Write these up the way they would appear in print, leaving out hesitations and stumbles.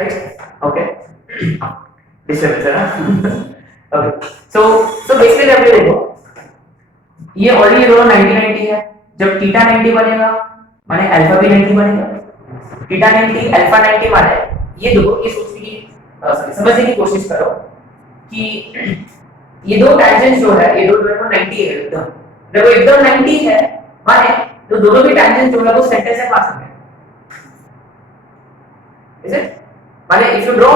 Right okay disturbance है ना okay so basically आप ये देखो ये ऑलरेडी दोनों 90 90 है जब थीटा 90 बनेगा माने अल्फा भी 90 बनेगा थीटा 90 अल्फा 90 माने ये देखो ये सोचने की समझने की कोशिश करो कि ये दो टैंजेंट जो है ये दोनों 90 है एकदम जब वो एकदम 90 है माने तो दोनों के टैंजेंट जो है वो सेंटर से पास होंगे इज इट माने इफ यू ड्रॉ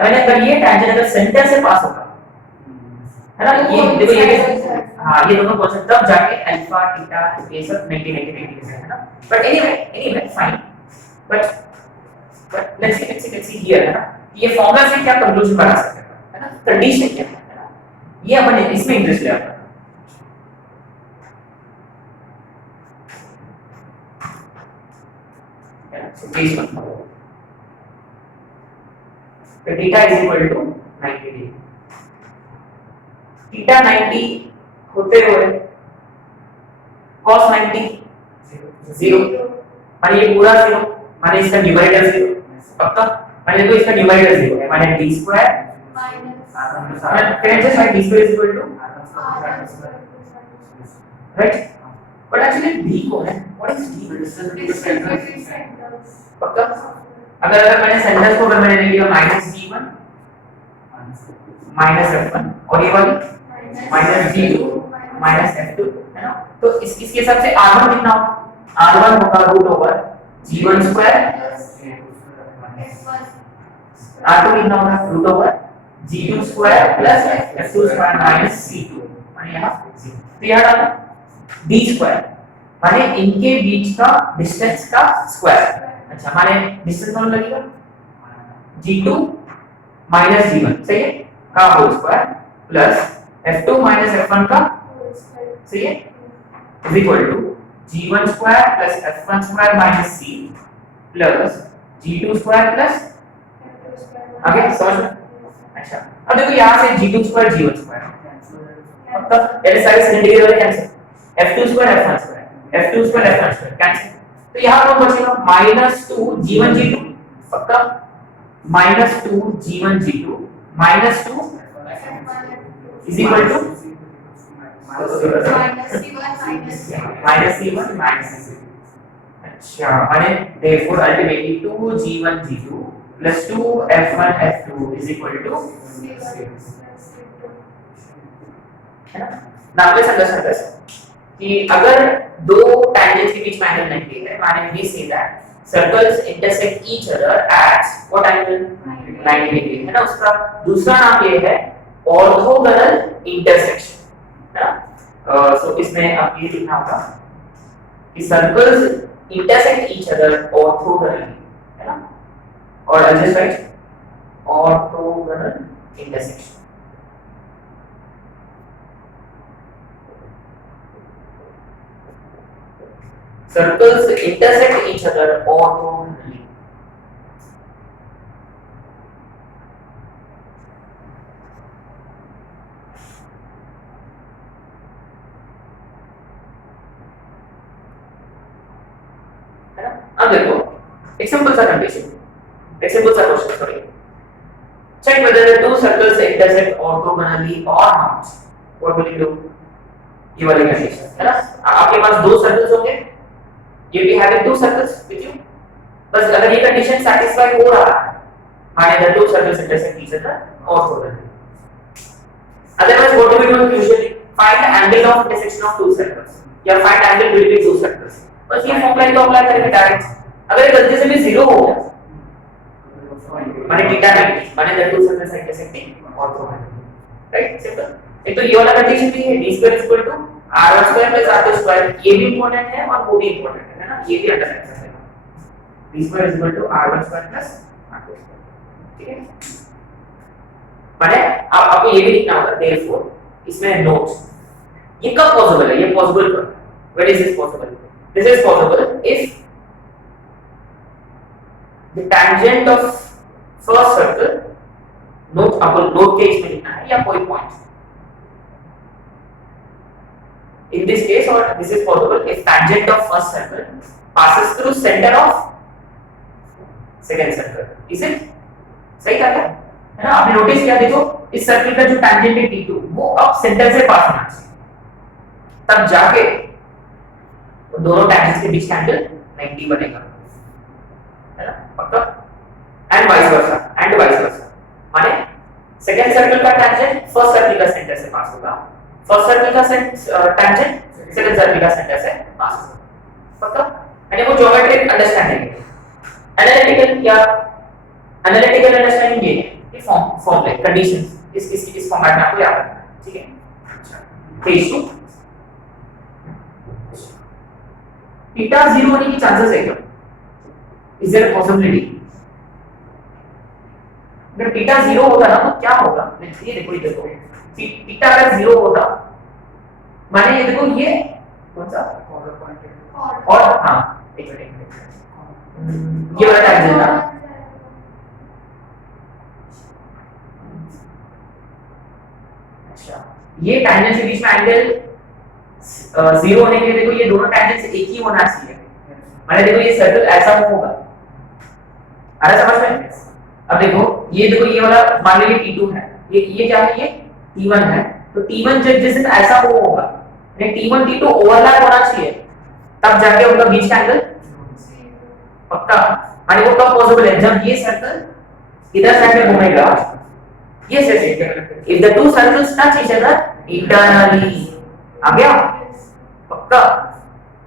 मैंने अगर ये टैंजेंट अगर सेंटर से पास होगा है ना ये देखो ये हाँ ये दोनों क्वेश्चन तब जाके अल्फा थीटा ये सब 90 90 90 है ना but anyway fine but let's see here है ना ये फॉर्मूला से क्या कंक्लूजन बना सकते हैं है ना कंडीशन क्या है ना ये अपन इसमें इंटरेस्ट ले आता है सो प्लीज वन तो theta is equal to 90 degree theta 90 होते हुए cos 90 0 माने ये पूरा 0 माने इसका न्यूमरेटर 0 पक्का माने तो इसका न्यूमरेटर 0 है माने d स्क्वायर माइनस कैन से side d square is equal to right but actually d कौन है व्हाट इज d पक्का अगर मैंने सेंटर्स को अगर मैंने ले लिया -g1 -f1 और ये वाली -g2 -f2 है ना तो इसके हिसाब से r1 कितना होगा r1 होगा root over g1 square r2 कितना होगा root over g2 square plus f2 square minus c2 माने यहां तो यहां डालो d स्क्वायर माने इनके बीच का डिस्टेंस का स्क्वायर अच्छा माने डिस्टेंस कौन लगेगा g2 -g1 सही है का whole square plus f2 f1 का सही है is equal to g1 square plus f1 square minus c plus g2 square plus आगे समझ अच्छा अब देखो यहां से g2 स्क्वायर g1 स्क्वायर मतलब ये सारे सिलेंडर वाले cancel f2 square f1 square f2 square f1 square cancel तो यहां पर बचेगा -2 g1 g2 पक्का -2 g1 g2 -2 is equal to -c1 -c2 अच्छा माने therefore ultimately 2g1 g2 plus 2f1 f2 is equal to है ना now let's understand this कि अगर दो tangents के बीच में एंगल 90 है माने we say that circles intersect each other at what angle 90 degree है ना उसका दूसरा नाम ये है ऑर्थोगोनल इंटरसेक्शन है ना सो इसमें आप ये लिखना होगा कि circles intersect each other orthogonally है ना और just right orthogonal intersection circles intersect each other orthogonally है ना अब देखो एक सिंपल सा कंडीशन एक सिंपल सा question sorry check whether the two circles intersect orthogonally or not what will you do ये वाली कंडीशन है ना आपके पास दो सर्कल्स होंगे you be having two circles with you बस अगर ये कंडीशन सैटिस्फाई हो रहा है माने the two circles intersect each other orthogonally otherwise what do we do usually find the angle of intersection of two circles या find angle between two circles बस ये फॉर्मूला को अप्लाई करके डायरेक्ट अगर गलती से भी जीरो हो गया माने थीटा 90 माने the two circles intersecting orthogonally right simple एक तो ये वाला कंडीशन भी है d square is equal to r1 square plus r2 square ये भी इंपॉर्टेंट है और वो भी इंपॉर्टेंट है ना ये भी अंडरस्टैंड कर लेना d square is equal to r1 square plus r2 square ठीक है माने अब आपको ये भी लिखना होगा therefore इसमें नोट ये कब पॉसिबल है ये पॉसिबल कब when is this possible this is possible if the tangent of first circle note आपको नोट के इसमें लिखना है या कोई point in this case or this is possible if tangent of first circle passes through center of second circle is it सही था क्या, है ना? आपने नोटिस किया, देखो इस सर्किल का जो टैंजेंट है T2 वो अब सेंटर से पास होना चाहिए, तब जाके दोनों टैंजेंट्स के बीच का एंगल 90 बनेगा, है ना? पक्का? एंड वाइस वर्सा, माने सेकंड सर्कल का टैंजेंट फर्स्ट सर्कल का सेंटर से पास होगा, फर्स्ट सर्कल का टैंजेंट सेकंड सर्कल का सेंटर से पास होगा, पक्का? यानी वो ज्योमेट्रिक अंडरस्टैंडिंग है। एनालिटिकल अंडरस्टैंडिंग ये है कि फॉर्म लाइक कंडीशंस इस फॉर्मेट में आपको याद रखना है, ठीक है? अच्छा, फेज 2 थीटा 0 होने की चांसेस है क्या? Is there a possibility? अगर थीटा 0 होगा ना तो क्या होगा, ये देखो थीटा अगर 0 होगा माने ये देखो ये कौन सा और हाँ एक मिनट ये वाला टैंजेंट था, अच्छा ये टैंजेंट के बीच में एंगल 0 होने के लिए देखो ये दोनों टैंजेंट्स एक ही होना चाहिए, माने देखो ये सर्कल ऐसा मूव होगा, आ रहा समझ में? अब देखो ये वाला मान लीजिए T2 है, ये क्या है, ये T1 है, तो T1 जब जिस दिन ऐसा मूव होगा यानी T1 T2 ओवरलैप होना चाहिए, तब जाके उनका बीच का एंगल पक्का, माने वो कब पॉसिबल है, जब ये सर्कल इधर साइड में घूमेगा, ये set if the two circles touch each other internally, आ गया पक्का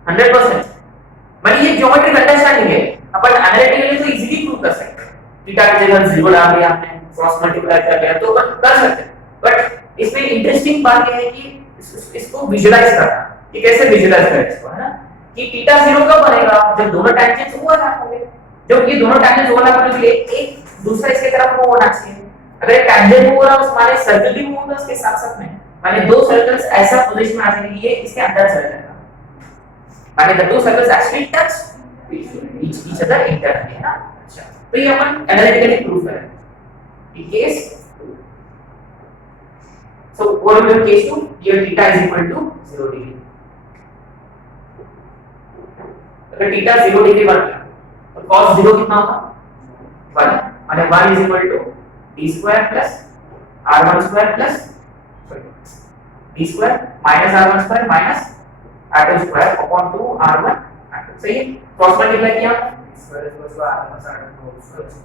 100%, माने ये ज्योमेट्रिक अंडरस्टैंडिंग है, अपन एनालिटिकली तो इजीली प्रूव कर सकते हैं, थीटा की जगह 0 डाल दिया आपने, क्रॉस मल्टीप्लाई कर लिया तो अपन कर सकते हैं, बट इसमें इंटरेस्टिंग बात ये है कि इसको विजुलाइज करना, कि कैसे विजुलाइज करें इसको, है ना? कि थीटा 0 कब बनेगा, जब दोनों टैंजेंट्स ओवरलैप होंगे, जब ये दोनों टैंजेंट्स ओवरलैप होने के लिए एक दूसरा इसके तरफ मूव होना चाहिए, अगर एक टैंजेंट मूव हो रहा है उस माने सर्कल भी मूव होगा उसके साथ-साथ में, माने दो सर्कल्स ऐसा पोजीशन में आ जाएंगे ये इसके अंदर चला जाएगा, माने the two circles actually touch each other internally, है ना? अच्छा, तो ये अपन एनालिटिकली प्रूव करेंगे कि case, so what will be case 2, here theta is equal to 0 degree, अगर थीटा 0 डिग्री बन गया तो cos 0 कितना होगा 1, माने 1 is equal to d square plus r1 square plus d square minus r1 square minus r2 square upon 2 r1 r2, सही है? Cross multiply किया square equal to r1 r2,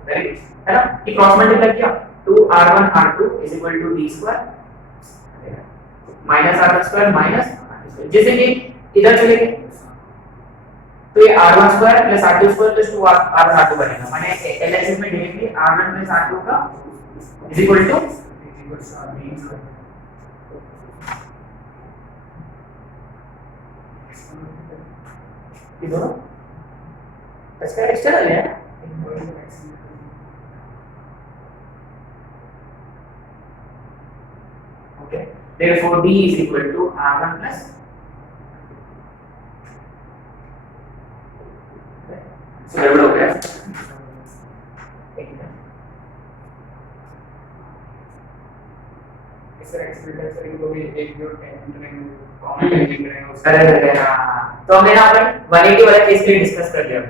very good, है ना? ये क्रॉस मल्टीप्लाई किया 2 r1 r2 is equal to d square minus r1 square minus, जैसे कि इधर चले गए तो ये r1 square plus r2 square plus 2 r1 r2 बनेगा, माने LHS में डायरेक्टली r1 plus r2 का is equal to ये दोनों इसका एक्सटर्नल है, okay, therefore d is equal to r1 plus so गड़बड़ हो गया, इस तरह एक्सपेरिमेंट करेंगे तो भी एक जो टेंशन है कॉमन करेंगे उस तरह करके, हां तो हमने यहां पर 180 वाला केस के लिए डिस्कस कर लिया,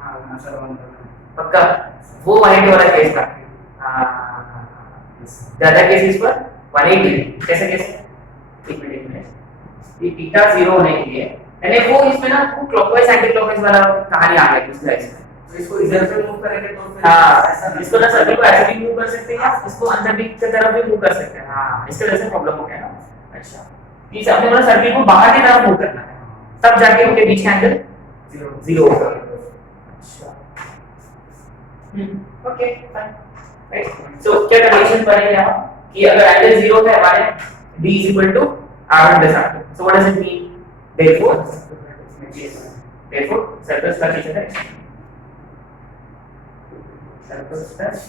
हां सर पक्का वो 180 वाला केस था, हां ज्यादा केसेस पर 180 कैसे एक मिनट ये थीटा 0 होने के लिए यानी वो इसमें ना वो क्लॉकवाइज एंटी क्लॉकवाइज वाला कहानी आ गई दूसरा इसमें, तो इसको इधर से मूव करेंगे तो फिर हां इसको ना सर्कल को ऐसे भी मूव कर सकते हैं या इसको अंदर भी की तरफ भी मूव कर सकते हैं, हां इसके वजह से प्रॉब्लम हो गया ना, अच्छा प्लीज अपने वाला सर्कल को बाहर की तरफ मूव करना है तब जाके उनके बीच का एंगल 0 होगा, अच्छा ओके फाइन, राइट? सो क्या कंडीशन बनेगी यहां कि अगर एंगल 0 है हमारे d is equal to r1 plus r2, so what does it mean, therefore circles touch each other, circles touch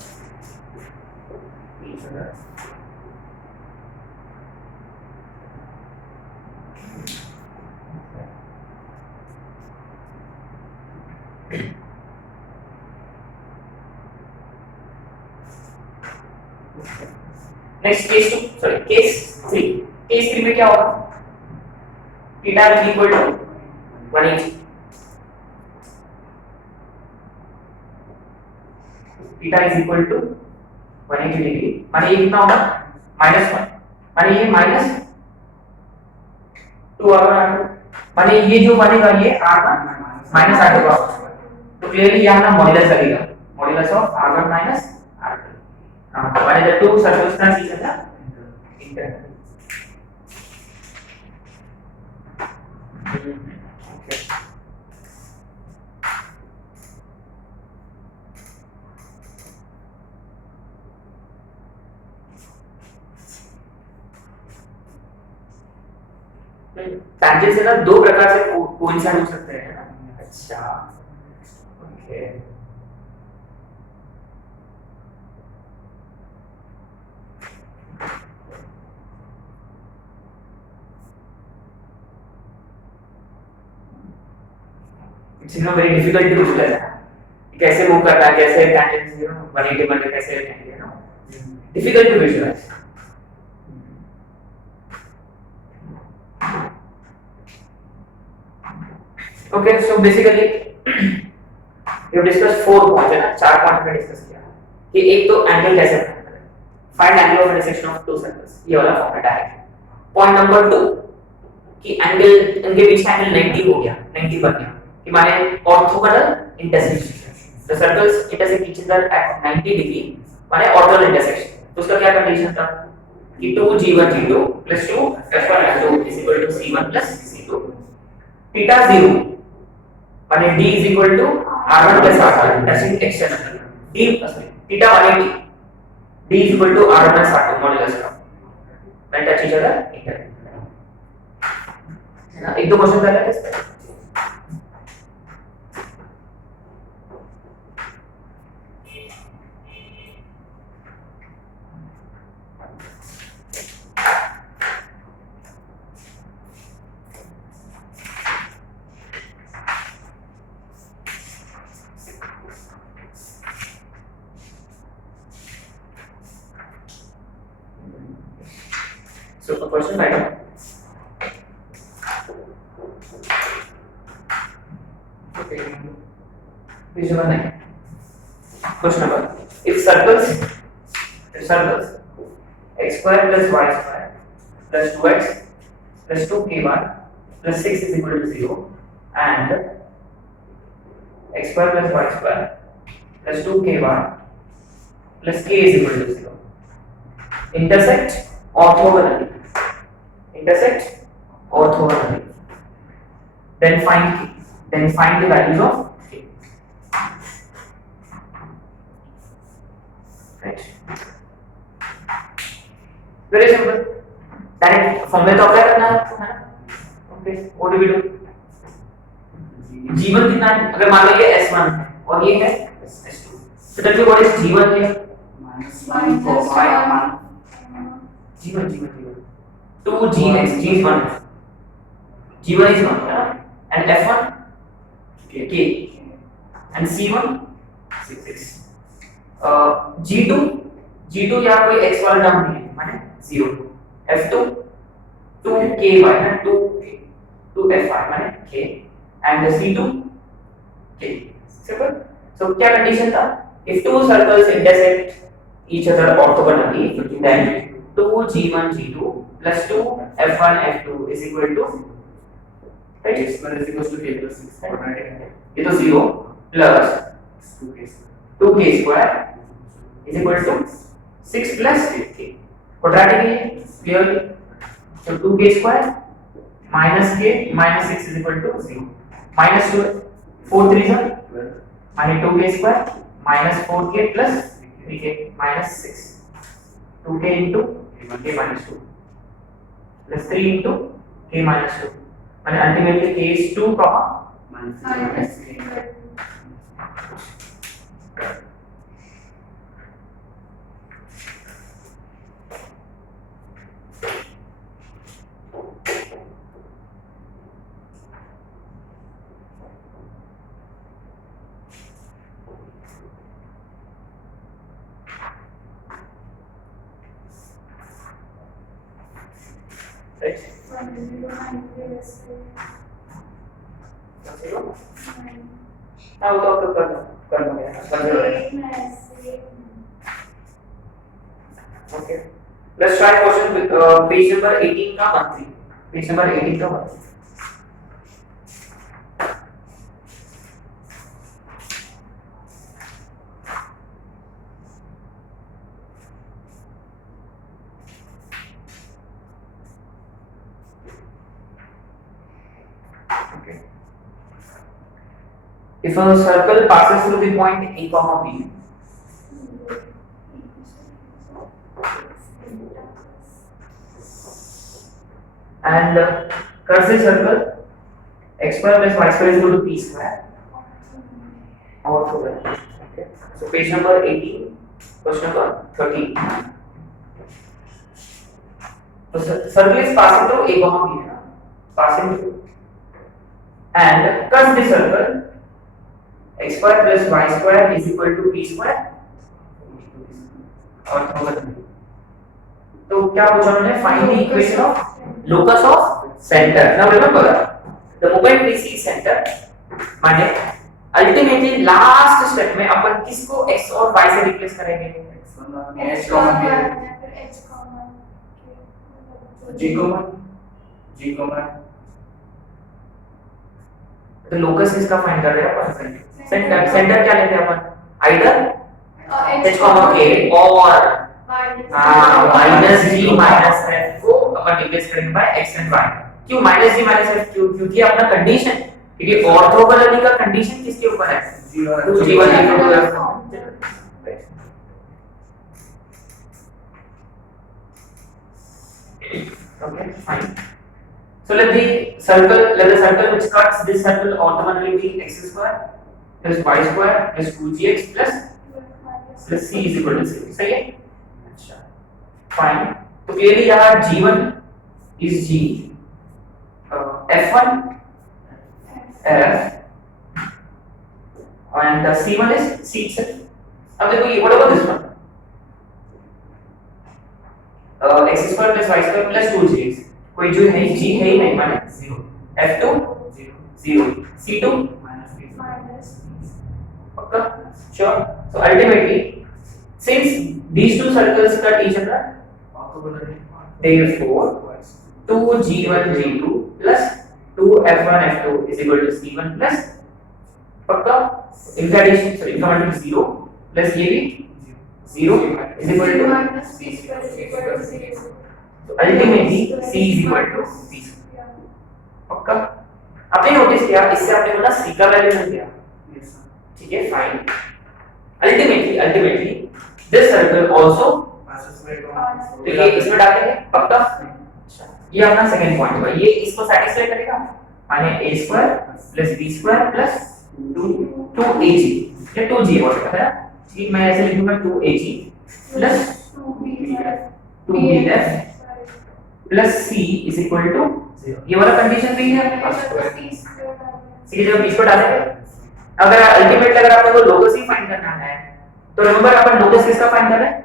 each other, next case 2 sorry case 3, case 3 में क्या होगा, theta is equal to 180, theta is equal to 180 degree माने ये कितना होगा -1 माने ये -2 R1 माने ये जो बनेगा ये R1 -R2 होगा। तो क्लियरली यहाँ ना मॉड्यूलस लगेगा मॉड्यूलस ऑफ R1 R2 माने the two circumstances each other internally। Okay। Tangent से ना दो प्रकार से कोइंसाइड हो सकते हैं ना। अच्छा okay it's very difficult to visualise कैसे मूव करना है कैसे टैंजेंट यू नो 180 बन कैसे you know difficult to visualise. Okay, so basically we have discussed 4 points है ना 4 पॉइंट में डिस्कस किया कि एक तो एंगल कैसे फाइंड करें find angle of intersection of to circles ये वाला फॉर्मेट है। पॉइंट नंबर 2 कि एंगल इनके बीच का एंगल 90 हो गया 90 बन गया कि माने orthogonal intersection the circles intersect each other at 90 degree माने ऑर्थोगोनल इंटरसेक्शन। तो उसका क्या कंडीशन था कि 2g1 g2 2 f1 f2 c1 c2 theta 0 माने d is equal to r1 plus r2 touching external d theta 180 d is equal to r1 plus r2 modulus का when touch each other internally है ना। एक दो question कर लेते हैं। So the question madam okay page number 9 question number if circles x square plus y square plus 2x plus 2ky plus 6 is equal to 0 and x square plus y square plus 2ky plus k is equal to 0 intersect orthogonally then find the values of k right very simple direct form में तो apply करना है ना। Okay what do we do g1 कितना है अगर मान लो ये s1 है और ये है s2 तो tell me what is g1 here -1 4 5 g1 2gx g is 1 g1 is 1 and f1 k and c1 6 g2 यहाँ कोई x वाला टर्म नहीं है माने 0 f2 2ky है 2f माने k and c2 k simple। so क्या कंडीशन था if two circles intersect each other orthogonally then 2g1 g2 plus 2 f1 f2 is equal to right x square is equal to k plus 6 right ये तो 0 plus 2k square is equal to 6 plus k quadratic है clearly so 2k square minus k minus 6 is equal to 0 minus 2 4 3 are 12 माने 2k square minus 4k plus 3k minus 6 2k into k minus 2 plus 3 into k minus 2 and ultimately k is 2 minus k Okay. Let's try question with page number 18 का 1 3. Page number 18 का 1 3. Okay. If a circle passes through the point A comma B, and curves the circle x square plus y square is equal to p square. Orthogonal. Okay. So page number 18, question number 13. So circle is passing through A comma B, है ना? Passing through, and curves the circle x square plus y square is equal to p square. Orthogonal. तो क्या पूछा उन्होंने? Find the equation of locus of center. Now remember, the moment we see center, माने ultimately last step में अपन किसको x और y से replace करेंगे? h g तो लोकस किसका फाइंड कर रहे हैं अपन? सेंटर. सेंटर क्या लेते हैं अपन? आइदर h k और माइनस जी माइनस एफ को अपन रिप्लेस करेंगे बाय x एंड y. क्यों माइनस जी माइनस एफ? क्योंकि अपना कंडीशन, क्योंकि ऑर्थोगोनलिटी का कंडीशन किसके ऊपर है? g1 equal to f. Okay, fine. So let the circle which cuts this circle orthogonally be x square plus y square plus 2gx plus c is equal to 0. सही है? अच्छा, fine. तो clearly यहाँ g1 is g, f1 f, and c1 is c itself. अब देखो ये what about this one? x square plus y square plus 2gx. कोई जो है g है ही नहीं, माने 0. f2 0, c2 पक्का? Sure. So ultimately, since these two circles cut each other, therefore 2g1 g2 plus 2f1 f2 is equal to c1 plus पक्का? इनका addition, sorry इनका मल्टीप्लाई 0 प्लस ये भी 0 is equal to c square. So ultimately c is equal to c square. पक्का? आपने notice किया इससे आपने बोला c का वैल्यू मिल गया. ठीक है, fine. Ultimately this circle also, तो ये इसमें डालेंगे पक्का. ये अपना सेकंड पॉइंट हुआ. ये इसको सैटिस्फाई करेगा, माने a square plus b square plus 2ac या 2g हो सकता है. ठीक, मैं ऐसे लिखूंगा 2ac plus 2bf plus c is equal to 0. ये वाला कंडीशन भी है आपके पास. c की जगह b को डालेंगे. अगर अल्टीमेटली अगर आपको लोकस ही फाइंड करना है तो रिमेंबर अपन लोकस किसका फाइंड कर रहे हैं?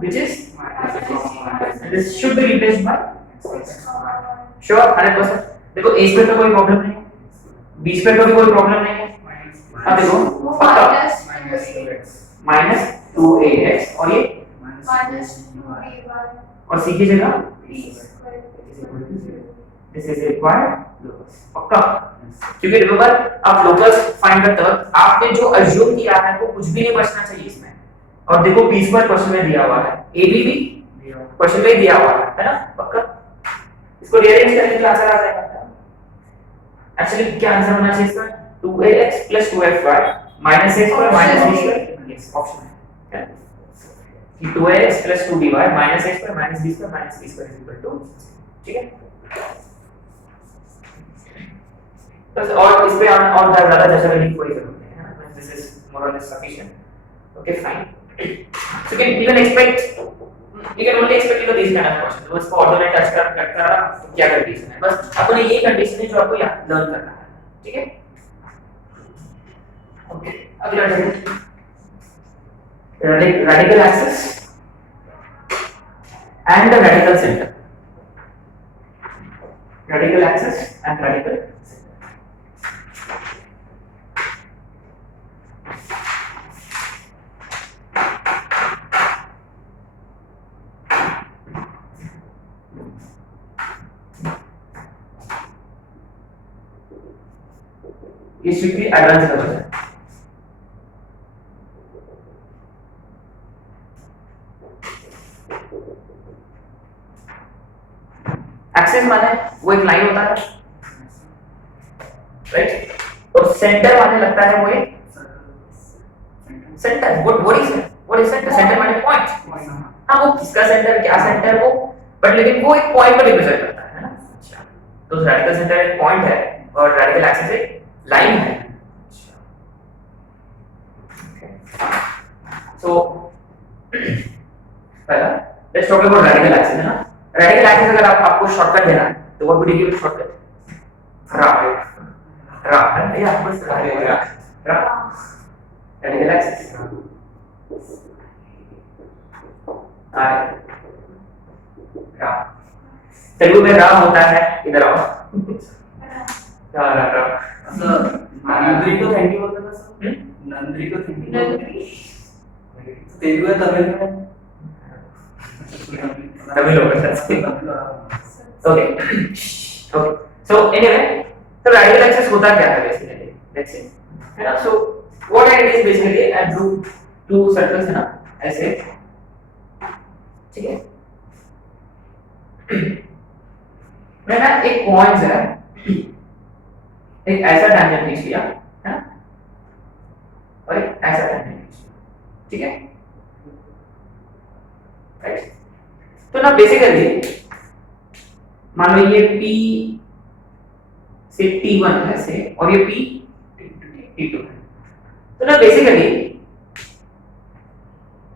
which is this should be replaced by sure 100%. देखो a स्क्वायर का कोई प्रॉब्लम नहीं है, b स्क्वायर का भी कोई प्रॉब्लम नहीं है. अब देखो माइनस 2ax और ये और c की जगह दिस इज रिक्वायर्ड लोकस. पक्का? क्योंकि रिमेंबर आप लोकस फाइंड करते वक्त आपने जो अज्यूम किया है वो कुछ भी नहीं बचना चाहिए इसमें. और देखो p स्क्वायर क्वेश्चन में दिया हुआ है, ab भी क्वेश्चन में दिया हुआ है ना? पक्का? इसको रीअरेंज करने के आंसर आ जाएगा. एक्चुअली क्या आंसर होना चाहिए इसका? 2ax plus 2fy minus a square minus b square. yes, option है कि 2ax plus 2by minus a square minus b square minus b square is equal to. ठीक है, बस और इस पे और ज्यादा चर्चा करने की कोई जरूरत नहीं है ना. दिस इज मोर और less sufficient. Okay, fine. So you can expect, you can only expect these kind of questions. तो इसको ऑटो में टच कर रहा तो क्या कंडीशन है? बस आपको ये कंडीशन है जो आपको यहाँ लर्न करना है. ठीक है, ओके. अगला radical axis and the radical center. Radical axis and radical center. ये स्ट्रिक्टली एडवांस लेवल है। एक्सिस माने वो एक लाइन होता है, राइट, और सेंटर माने लगता है वो एक centre. What is centre? Centre माने पॉइंट। हाँ, वो किसका सेंटर, क्या सेंटर वो, बट लेकिन वो एक पॉइंट को रिप्रेजेंट करता है ना। अच्छा, तो रेडिकल सेंटर एक पॉइंट है और रेडिकल एक्सिस एक लाइन है। सो पहला let's talk about radical axis, है ना। रेडिकल एक्सिस अगर आपको शॉर्टकट देना है तो what would you give shortcut? रा है या बस रा रेडिकल एक्सिस। तेलुगु में रा होता है, इधर आओ, रा नंदरी को थैंक यू बोलते हैं सर। नंदरी को थैंक यू। तेलुगु है, तमिल में तमिल होगा sir. Okay okay, so anyway, तो रेडिकल एक्सिस होता क्या है बेसिकली, लेट्स सी, है ना। So what it is basically, I drew to circles, है ना, ऐसे, ठीक है। मैंने एक पॉइंट है, एक ऐसा टैंजेंट खींच लिया, है ना, और एक ऐसा टैंजेंट खींच लिया, ठीक है, राइट। तो ना बेसिकली मान लो ये P से T1 ऐसे और ये P T2 है, तो ना बेसिकली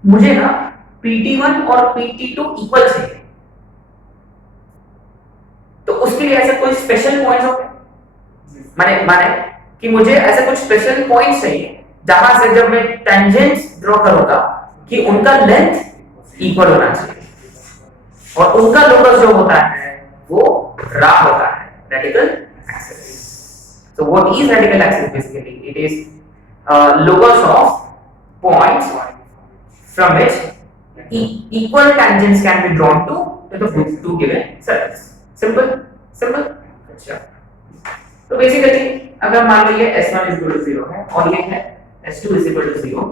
मुझे ना PT1 और PT2 इक्वल चाहिए। तो उसके लिए ऐसे कोई स्पेशल पॉइंट्स होते हैं, माने कि मुझे ऐसे कुछ स्पेशल पॉइंट्स चाहिए जहां से जब मैं टेंजेंट्स ड्रॉ करूंगा कि उनका लेंथ इक्वल होना चाहिए और उनका लोकस जो होता है वो रा होता है, radical axis. So what is radical axis basically? It is locus of points from which equal tangents can be drawn to the two given circles. Simple. अच्छा, तो बेसिकली अगर मान लो ये S1 is equal to 0 है और ये है S2 is equal to 0,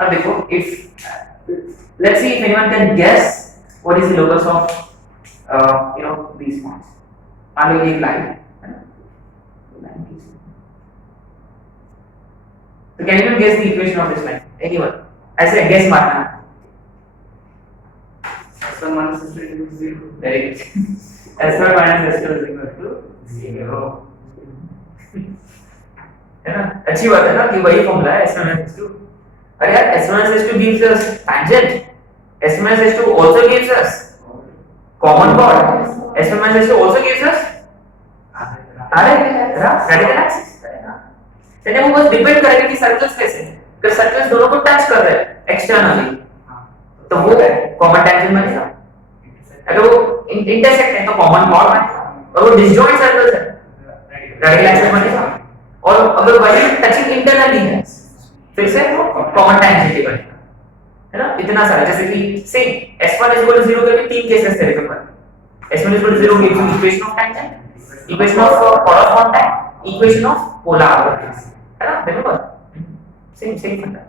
अब देखो, if let's see if anyone can guess what is the locus of these points. मान लो ये लाइन है ना, लाइन की, so can anyone guess the equation of this line? Anyone? ऐसे guess मारना है। S1 minus S2 equal to 0. Very good. S1 minus S2 is equal to 0. है ना, अच्छी बात है ना कि वही फॉर्मूला है S1 minus S2। अरे यार, S1 minus S2 gives us tangent. S1 minus S2 also gives us common chord. S1 minus S2 also gives us radical axis। Set वो बस डिपेंड करेगा कि सर्कल्स कैसे हैं, अगर सर्कल्स दोनों को टच कर रहे हैं एक्सटर्नली तो वो कॉमन टेंजेंट बनेगा, अगर वो इंटरसेक्ट है तो कॉमन कॉर्ड बनेगा, और वो डिसजॉइंट सर्कल्स है रेडिकल एक्सिस बनेगा, और अगर वही टचिंग इंटरनली है फिर से वो कॉमन टेंजेंट ही बनेगा, है ना। इतना सारा, जैसे कि सेम S1 0 के भी तीन केसेस थे, remember S1 0 gives you equation of tangent, equation of chord of contact, equation of polar, है ना, रिमेंबर सेम फंडा।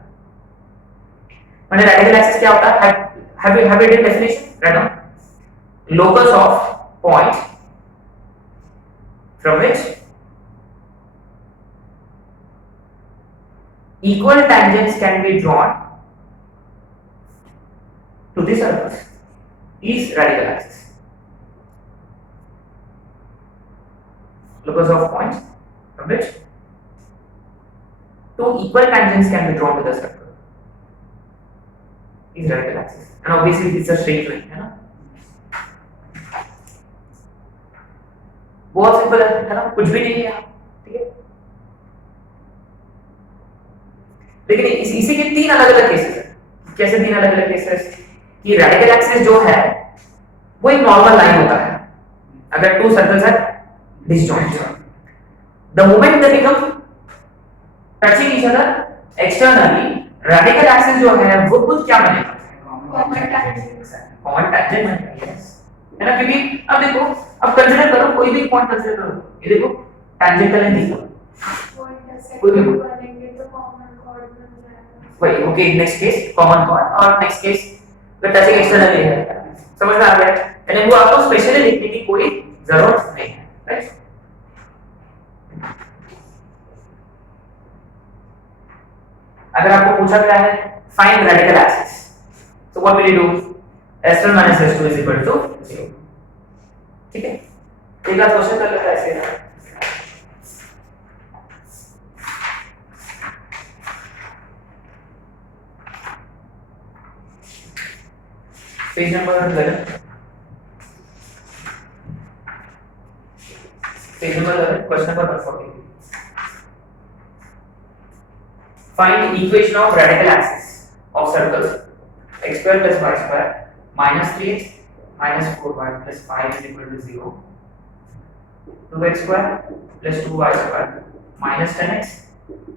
मैंने रेडिकल एक्सिस क्या होता है, have you read definition, right now, locus of point from which equal tangents can be drawn to the surface is radical axis. Locus of points from which two equal tangents can be drawn to the circle is radical axis, and obviously it's a straight line, है ना। बहुत simple है ना, कुछ भी नहीं है, ठीक है। लेकिन इसी के तीन अलग अलग केसेस हैं। कैसे तीन अलग अलग केसेस? कि रेडिकल एक्सिस जो है वो एक नॉर्मल लाइन होता है अगर two circles are disjoint, the moment they become touching each other externally, radical axis जो है वो खुद क्या बनेगा, कॉमन टेंजेंट बनेगा, है ना। क्योंकि अब देखो, अब कंसीडर करो, कोई भी पॉइंट कंसीडर करो, ये देखो टेंजेंट का लेंथ इक्वल, कोई भी बनेंगे तो कॉमन कॉर्ड बन जाएगा। वही okay next case common chord और नेक्स्ट केस फिर टचिंग एक्सटर्नली है समझ में आ गया यानी वो आपको स्पेशली लिखने की कोई जरूरत नहीं है राइट अगर आपको पूछा गया है find radical axis so what will you do s1 minus s2 is equal to 0 ठीक है एक बार क्वेश्चन कर लेते हैं ऐसे page number 11 page number 11 question number 140 find equation of radical axis of circles x square plus y square minus 3x minus 4y plus 5 is equal to 0 2x square plus 2y square minus 10x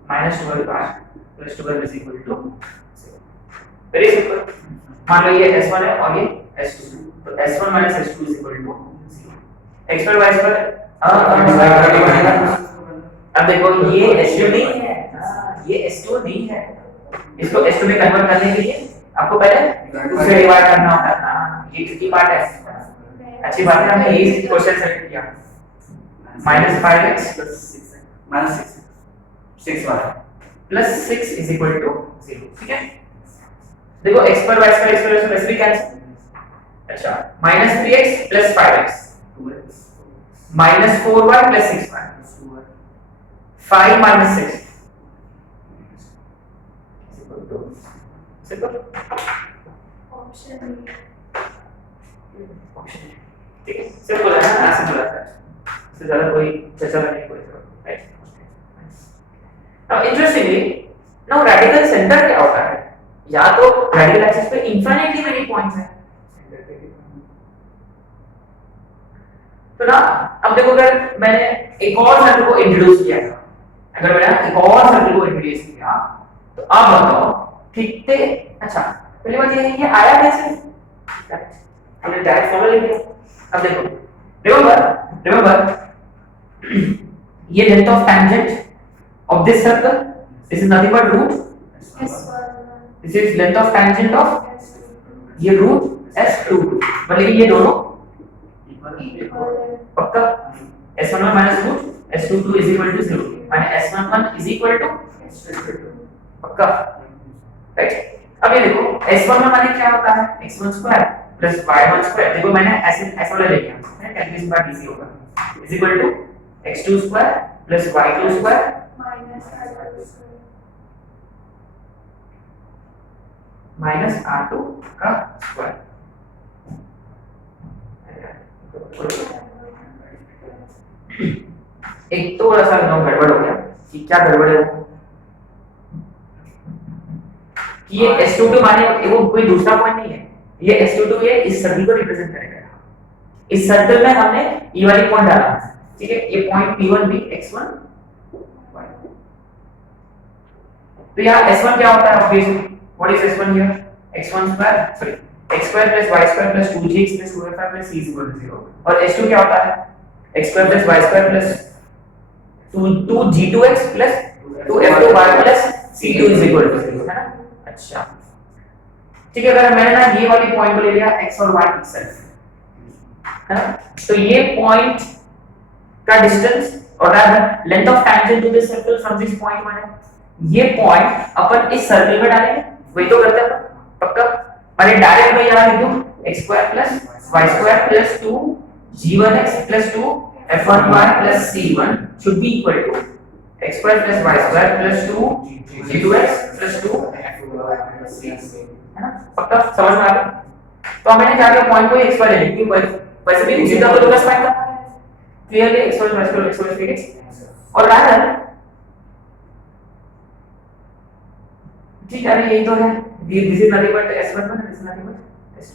minus 12y plus 12 is equal to 0 very simple मान लो ये s1 है और ये s2 तो s1 minus s2 is equal to 0 x square y square अब देखो ये s2 नहीं है ये S2 नहीं है इसको S2 में कन्वर्ट करने के लिए आपको पहले 2 से डिवाइड करना होता है ये ट्रिकी पार्ट है अच्छी बात है हमने यही क्वेश्चन सेलेक्ट किया -5x plus 6 is equal to 0 ठीक है देखो x पर y पर x पर वैसे भी कैंसिल अच्छा -3x plus 5x -4y plus 6y 5 minus 6 simple option ठीक है सिंपल है ना सिंपल है इससे ज्यादा कोई चर्चा करने की कोई जरूरत नहीं now interestingly now radical centre क्या होता है या तो रेडिकल एक्सिस पे इनफिनिटली मेनी पॉइंट्स हैं तो ना अब देखो अगर मैंने एक और सर्कल को इंट्रोड्यूस किया था अगर मैंने एक और सर्कल को इंट्रोड्यूस किया तो अब बताओ ठीक थे अच्छा पहली बात ये आया कैसे हमने डायरेक्ट फॉर्मूला लिख दिया अब देखो रिमेंबर ये length of tangent of this circle this is nothing but root this is length of tangent of ये रूट s2 मतलब ये दोनों पक्का s11 minus root s22 is equal to 0 माने s11 is equal to पक्का right अब ये देखो s11 माने क्या होता है x1 square plus y1 square देखो मैंने ऐसे वाला ले लिया है कैलकुलेशन बाय इजी होगा is equal to x2 square plus y2 square minus r2 का स्क्वायर एक थोड़ा सा गड़बड़ हो गया कि क्या गड़बड़ है कि ये S22 माने वो कोई दूसरा पॉइंट नहीं है ये S22 ये इस सर्कल को रिप्रेजेंट करेगा इस सर्कल में हमने ये वाली पॉइंट डाला ठीक है ये पॉइंट P1 भी x1 तो यहाँ S1 क्या होता है obviously what is S1 here x1 square sorry x square plus y square plus 2gx plus 2f plus c is equal to 0 और S2 क्या होता है x square plus y square plus 2g2x plus 2f2y plus c2 is equal to 0 है ना अच्छा ठीक है अगर मैंने ना ये वाली पॉइंट को ले लिया x और y इटसेल्फ है ना तो ये पॉइंट का डिस्टेंस और length of tangent to this circle from this point माने ये पॉइंट अपन इस सर्कल में डालेंगे वही तो करते हैं पक्का माने डायरेक्ट मैं यहां लिख दूं x square plus y square plus 2 g1x plus 2 f1y plus c1 should be equal to x square plus y square plus 2 g2x plus 2 है ना पक्का समझ में आ गया तो मैंने क्या किया पॉइंट को x y ले लिया क्योंकि वैसे भी उसी का तो प्लस पॉइंट था clearly x y plus x y x और रादर ठीक है यही तो है this is nothing but s1 this is nothing but s2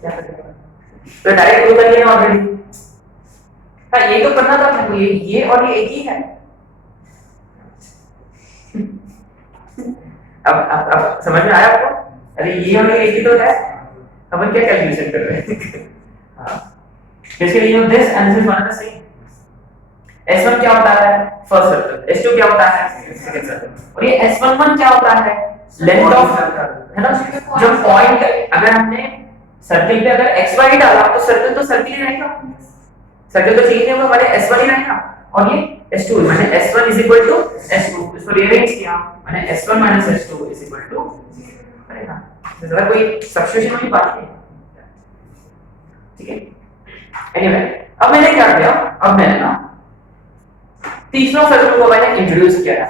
क्या करेंगे तो डायरेक्ट प्रूव कर लिया ना ऑलरेडी हां ये तो करना था आपको ये और ये एक ही है अब समझ में आया आपको अरे ये और ये एक ही तो है अपन क्या कैलकुलेशन कर रहे हैं हां इसके लिए this and this one are the same S1 क्या होता है, फर्स्ट सर्कल, S2 क्या होता है, सेकंड सर्कल, और ये S11 क्या होता है, लेंथ ऑफ, है ना, जो पॉइंट, अगर हमने सर्किल पे अगर xy डाला तो सर्कल तो सर्किल ही रहेगा, सर्कल तो चेंज नहीं होगा, मैंने S1 ही रहेगा, और ये S2, मैंने S1 is equal to S2, इसको रीअरेंज किया, मैंने S1 minus S2 is equal to रहेगा, ज्यादा कोई सब्स्टिट्यूशन वाली बात नहीं है, ठीक है। एनीवे, अब मैंने क्या किया, अब मैंने ना तीसरा सर्कल को मैंने इंट्रोड्यूस किया था,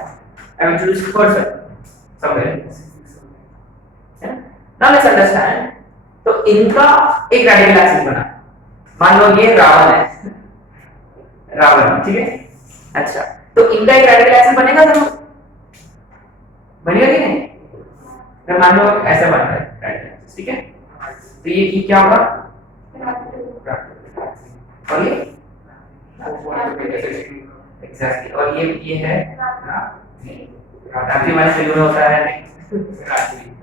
I introduce third circle somewhere, now let's understand, तो इनका एक रेडिकल एक्सिस बना, मान लो ये रावण है, रावण, ठीक है, अच्छा, तो इनका एक रेडिकल एक्सिस बनेगा जरूर, बनेगा कि नहीं, अगर मान लो ऐसा बन रहा है रेडिकल एक्सिस, ठीक है, तो ये क्या होगा, और ये एग्जैक्टली, और ये है रात्रि माइनस त्रिगुण होता है,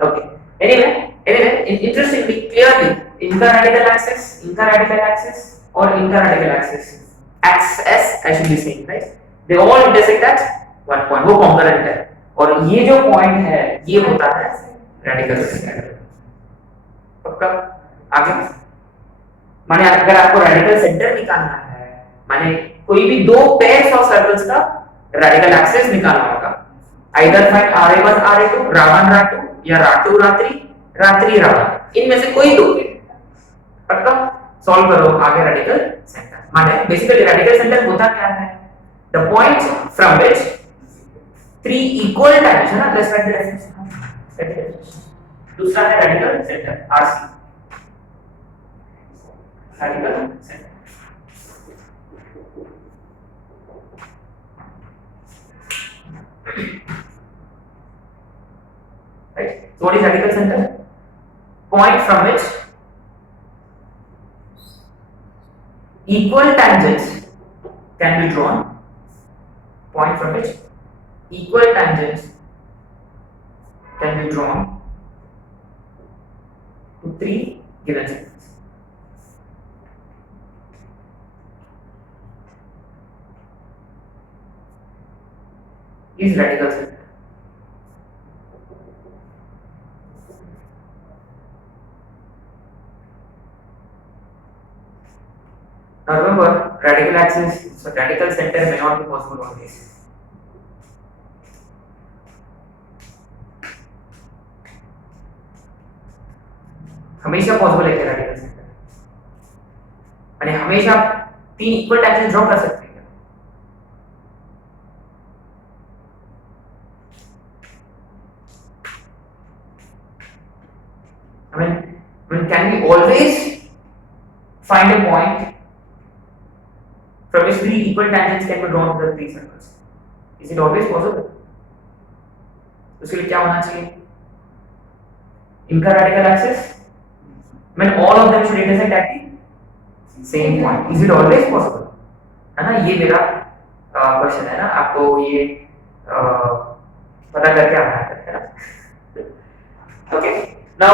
ओके, एनीवे इंटरेस्टिंगली क्लियरली इनका रेडिकल एक्सिस और इनका radical axis axes I should be saying, right, they all intersect at one point, वो कॉन्करेंट है, और ये जो पॉइंट है ये होता है रेडिकल सेंटर, पक्का, आगे माने अगर आपको रेडिकल सेंटर निकालना है, माने कोई भी दो पेयर्स ऑफ सर्कल्स का रेडिकल एक्सिस निकालना होगा, either find RA1 RA2, Ravan राटू, या राटू रात्रि, रात्रि रावण, इनमें से कोई दो, पक्का, सॉल्व करो, आगे रेडिकल सेंटर, माने बेसिकली रेडिकल सेंटर होता क्या है, the point from which three equal times, है ना, प्लस राइट डायरेक्शन, दूसरा है radical centre RC, radical centre, right, so what is radical center, point from which equal tangents can be drawn, point from which equal tangents can be drawn to three given sectors, is radical center. Now remember, radical axis, so radical center may not be possible always. हमेशा possible है क्या radical centre, यानी हमेशा तीन equal tangent draw कर सकते हैं, I mean, can we always find a point from which three equal tangents can be drawn to the three circles? Is it always possible? उसके लिए क्या होना चाहिए, इनका radical axis, when all of them should intersect at the same point. Is it always possible? है ना, ये मेरा क्वेश्चन है ना, आपको ये पता करके आना है ना, ओके। नाउ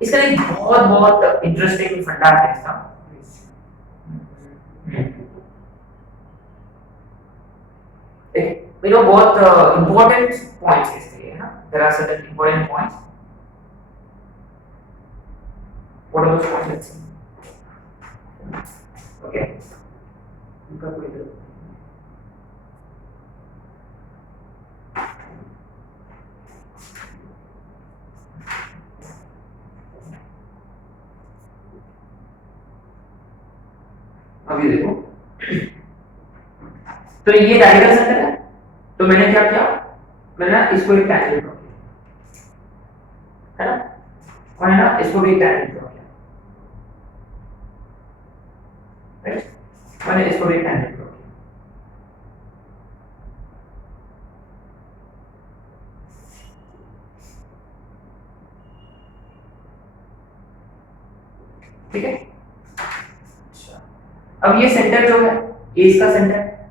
इसका एक बहुत इंटरेस्टिंग फंडा है इसका, एक बहुत इंपॉर्टेंट पॉइंट्स इसके लिए, है ना, there are certain important points, what are those points, okay, उनका कोई अभी देखो, तो ये रेडिकल सेंटर है, तो मैंने क्या किया, मैंने इसको एक टैंजेंट ड्रॉ किया, है ना, और है ना, इसको भी एक टैंजेंट ड्रॉ किया, राइट, मैंने इसको भी एक टैंजेंट ड्रॉ किया, ठीक है। अब ये सेंटर जो है, ये इसका सेंटर है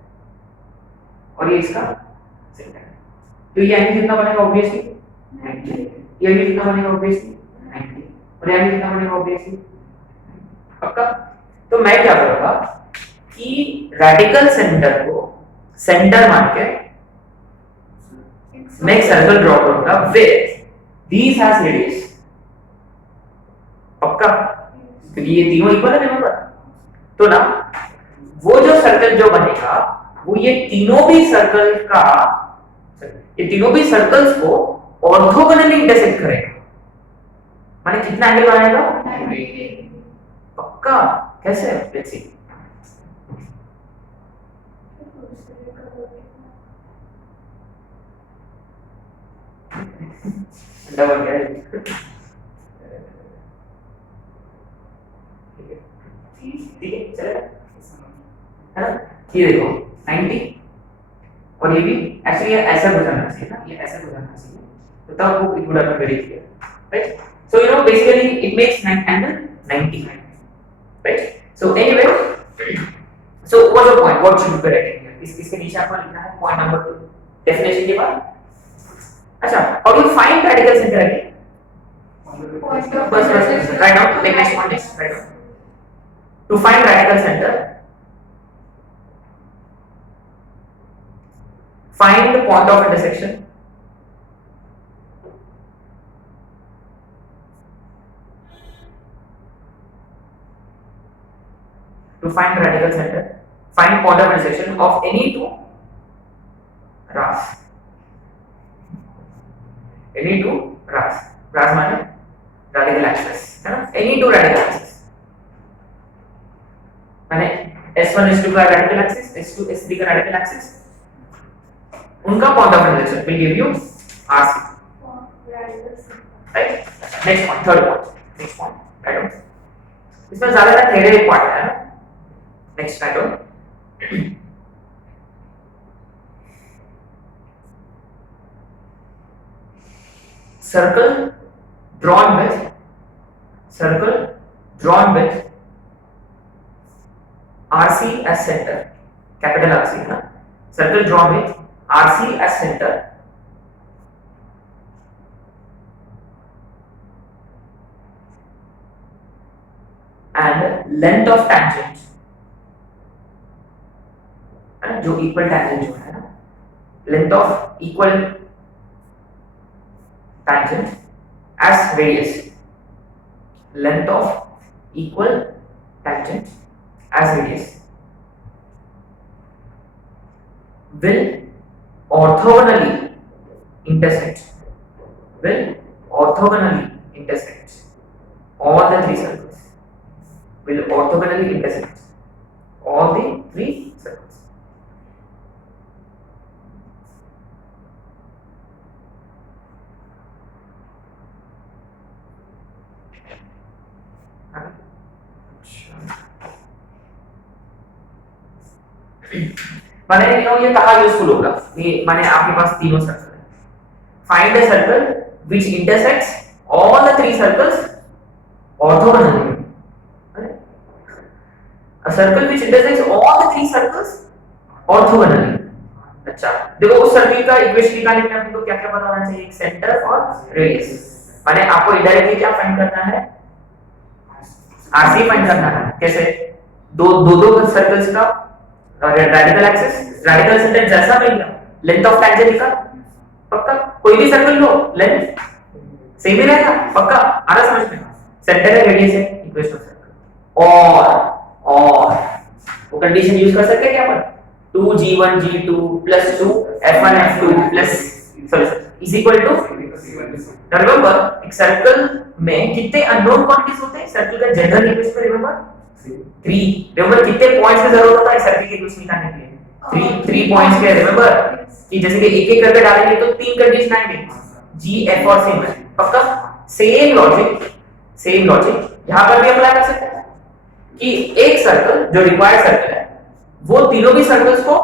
और ये इसका सेंटर है, तो ये एंगल कितना बनेगा ऑब्वियसली 90, ये एंगल कितना बनेगा ऑब्वियसली 90, और ये एंगल कितना बनेगा ऑब्वियसली, पक्का। तो मैं क्या करूंगा, कि रेडिकल सेंटर को सेंटर मान के मैं एक सर्कल ड्रॉ करूंगा विद these has radius, पक्का, क्योंकि ये तीनों इक्वल है रिमेंबर। तो ना वो जो सर्कल जो बनेगा वो ये तीनों भी सर्कल्स को ऑर्थोगोनली इंटरसेक्ट करेगा, माने कितना एंगल बनाएगा, पक्का। कैसे, लेट्स सी। डबल क्या है, ठीक है चलेगा, है ना। ये देखो 90 और ये भी एक्चुअली ऐसा गुजरना चाहिए ना, ये ऐसा गुजरना चाहिए, तो तब वो it would have been very clear, right. So you know basically it makes angle 90, right. So anyway, so what the point, what should be writing here, इसके नीचे आपको लिखना है पॉइंट नंबर 2 डेफिनेशन के बाद। अच्छा, how do you find radical centre again, first write down, like next one, next write down. To find radical center, find the point of intersection to find radical center, find point of intersection of any two RAS, any two RAS, RAS माने radical axis, है ना, any two radical axis, माने S1 S2 का radical axis, S2 S3 का radical axis, उनका point of intersection will give you RC, right। next point, third point, next point, right on, इसमें ज्यादा ना theory part है ना, next right on। circle drawn with RC as center, capital RC है ना, circle drawn with RC as center and length of tangent, है ना, जो equal tangent जो है ना, length of equal tangent as radius, length of equal tangent as radius will orthogonally intersect all the three circles, will orthogonally intersect all the three circles। माने ये कहाँ useful होगा, ये माने आपके पास तीनों सर्कल है, find a circle which intersects all the three circles orthogonally, a circle which intersects all the three circles orthogonally. अच्छा देखो उस सर्कल का इक्वेशन निकालने के लिए आपको क्या क्या पता होना चाहिए, सेंटर और रेडियस, माने आपको इनडायरेक्टली क्या फाइंड करना है, आरसी फाइंड करना है। कैसे, दो सर्कल्स का रेडिकल एक्सिस, रेडिकल सेंटर जैसा मिलेगा, लेंथ ऑफ टैंजेंट निकाल, पक्का। कोई भी सर्कल लो लेंथ सेम ही रहेगा, पक्का, आ रहा समझ में, सेंटर है रेडियस है, इक्वेशन ऑफ सर्कल। और वो कंडीशन यूज कर सकते हैं क्या अपन, 2g1g2 + 2 f1 f2 plus is equal to, remember एक सर्कल में कितने अननोन क्वांटिटीज होते हैं, सर्कल का जनरल इक्वेशन रिमेंबर 3, रिमेंबर कितने पॉइंट्स की जरूरत होता है सर्कल के इक्वेशन निकालने के लिए, 3 पॉइंट्स के, रिमेंबर कि जैसे कि एक एक करके डालेंगे तो 3 कंडीशन आएंगे, g f और सेम है, पक्का। सेम लॉजिक यहां पर भी अप्लाई कर सकते हैं कि एक सर्कल जो रिक्वायर्ड सर्कल है वो तीनों भी सर्कल्स को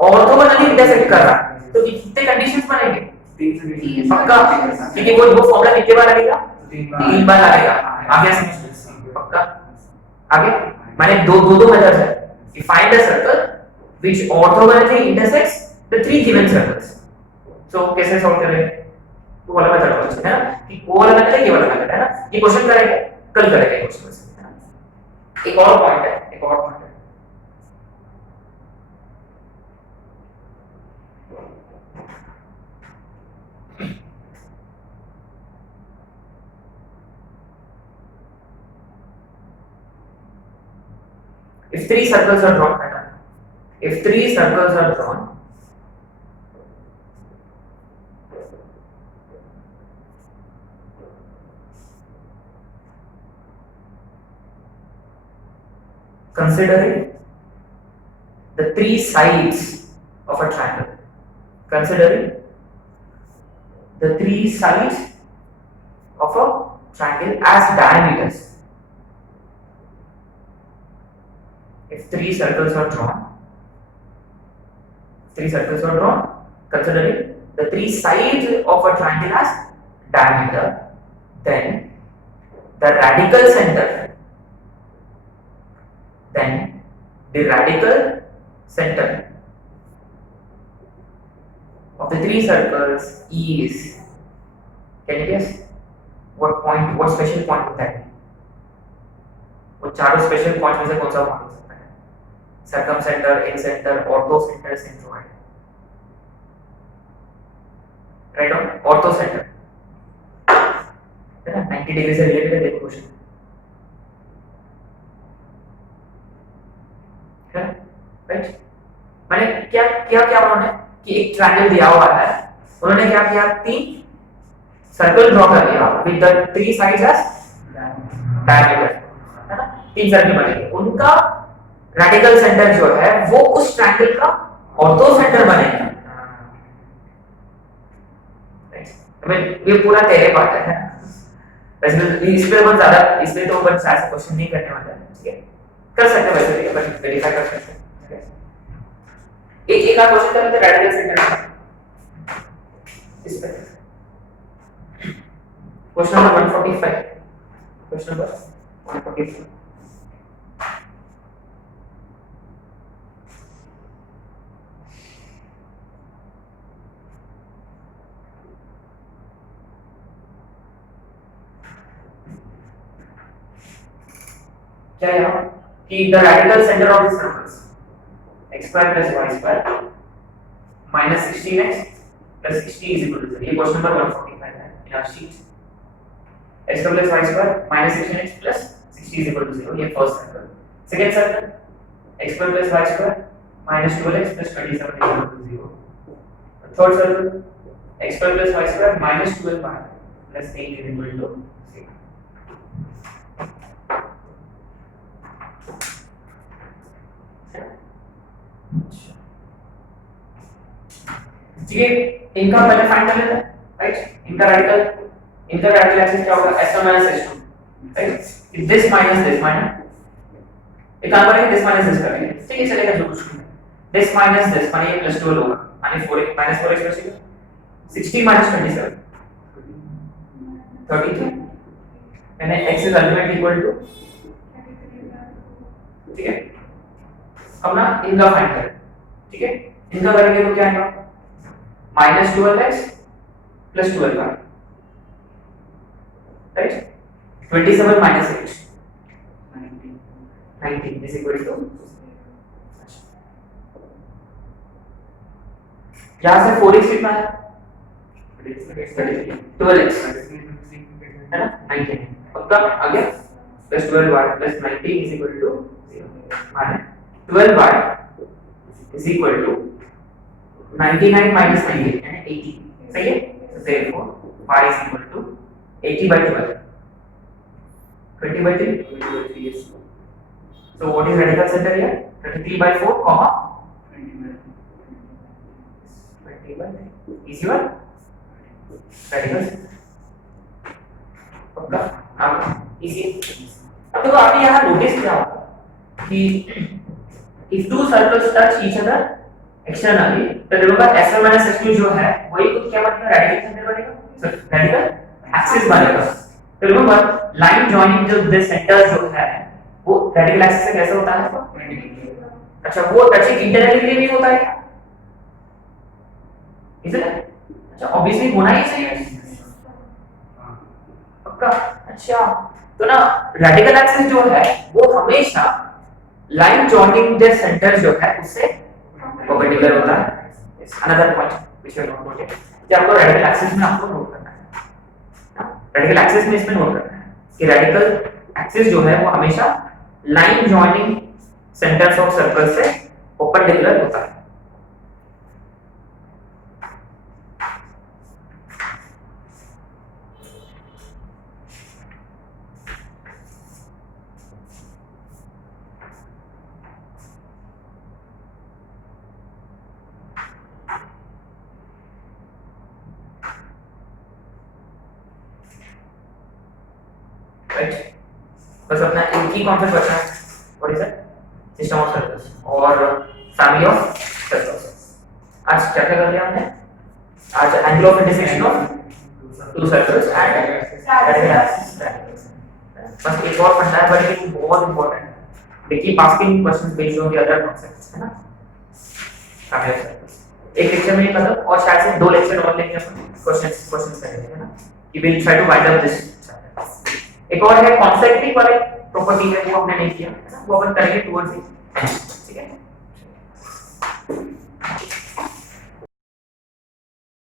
ऑर्थोगोनली इंटरसेक्ट कर रहा है, तो कितने कंडीशंस बनेंगे, पक्का, क्योंकि वो फॉर्मूला कितने बार लगेगा, 3 बार लगेगा। आगे समझ, पक्का। आगे माने दो मेथड्स है कि find a circle which orthogonally intersects the three given circles. So कैसे सॉल्व करेंगे, तो वाला मेथड है ना, कि वो वाला मेथड है, ये वाला मेथड है ना, ये क्वेश्चन करेंगे, कल करेंगे क्वेश्चन, है ना। एक और पॉइंट है if three circles are drawn, if three circles are drawn, considering the three sides of a triangle, considering the three sides of a triangle as diameters. If three circles are drawn, considering the three sides of a triangle as diameter, then the radical center, of the three circles is, can you guess what point, what special point would that be? वो चारों special point में से कौन सा point हो सकता है? Circum centre, in centre, ortho centre, centroid, right on ortho centre है ना, 90 डिग्री से रिलेटेड है, देखो क्वेश्चन है, राइट। मैंने क्या किया उन्होंने कि एक ट्रायंगल दिया हुआ है, उन्होंने क्या किया, तीन सर्कल ड्रॉ कर लिया with the three sides as diameter, है ना, तीन सर्कल बनेंगे, उनका रेडिकल सेंटर जो है वो उस ट्रायंगल का ऑर्थो सेंटर बनेगा। ये पूरा तेरे पार्ट है, इस पे बहुत ज्यादा, इसमें तो बस ऐसा क्वेश्चन नहीं करने वाला है, ठीक है, कर सकते हैं वैसे, बस वेरीफाई कर सकते हैं, ठीक है। एक और क्वेश्चन करते हैं रेडिकल सेंटर इस पे, क्वेश्चन नंबर 145, क्वेश्चन नंबर 145, क्या है कि the radical centre of this circles x square plus y square minus 16x plus 60 is equal to 0, ये क्वेश्चन नंबर 145 है in our sheet. x square plus y square minus 16x plus 60 is equal to 0, ये first circle. Second circle x square plus y square minus 12x plus 27 is equal to 0। Third circle x square plus y square minus 12y plus 8 is equal to 0। ठीक है, इनका पहले find कर लेते हैं, right. इनका radical axis क्या होगा, s1 minus s2, right. if this minus this minus एक काम करेंगे, this minus this करेंगे, ठीक है, चलेगा जो कुछ भी, this minus this माने ये प्लस 12 होगा, माने 4x minus 4x बचेगा, 60 minus 27 32, यानी x is ultimately equal to, ठीक है। अब ना इनका फाइंड करें, ठीक है, इनका करेंगे तो क्या आएगा, minus 12x plus 12y, right, 27 minus 8 19 is equal to, यहाँ से 4x कितना है, 12x है ना, 19, अब तक आगे plus 12y plus 19 is equal to 0, माने 12y is equal to 99 minus 98 यानी 80, सही है। So therefore y is equal to 80 by 12, 20 by 3, 20 by 3, yes. So what is radical center here? 33 by 4 comma 20 by 3 is your radical center। पक्का? अब इसी, अब देखो आपने यहाँ नोटिस किया होगा कि if two circles touch each other externally, तो remember s1 minus s2 जो है वही कुछ क्या बनेगा, रेडिकल सेंटर बनेगा, रेडिकल एक्सिस बनेगा। तो remember लाइन जॉइनिंग जो दिस सेंटर जो है वो रेडिकल एक्सिस से कैसे होता है, अच्छा वो टचिंग इंटरनली भी होता है क्या, इसे अच्छा ऑब्वियसली होना ही चाहिए, पक्का। अच्छा तो ना रेडिकल एक्सिस जो है वो हमेशा लाइन जॉइनिंग द सेंटर जो है उससे परपेंडिकुलर होता है। Another point which we note noted, जब आपको रेडिकल एक्सिस में आपको नोट करना है, रेडिकल एक्सिस में इसमें नोट करना है कि रेडिकल एक्सिस जो है वो हमेशा line joining centres of circle से परपेंडिकुलर होता है। राइट, बस अपना एक ही कॉन्सेप्ट बचा है, what is that, system of circles और फैमिली ऑफ सर्कल्स। आज क्या क्या कर लिया हमने? आज angle of intersection of to circles and बस एक और पढ़ना है, बट ये बहुत इंपॉर्टेंट है। देखिए asking questions based on the other concepts, है ना, फैमिली ऑफ सर्कल्स। एक लेक्चर में ये खत्म, और शायद से 2 लेक्चर और लेंगे अपन, क्वेश्चंस करेंगे, है ना, कि will try to wind up this chapter. एक और है कॉन्सेप्टिंग वाले प्रॉपर्टी है, वो हमने नहीं किया, है ना, वो अपन करेंगे टुवर्ड्स द एंड, ठीक है।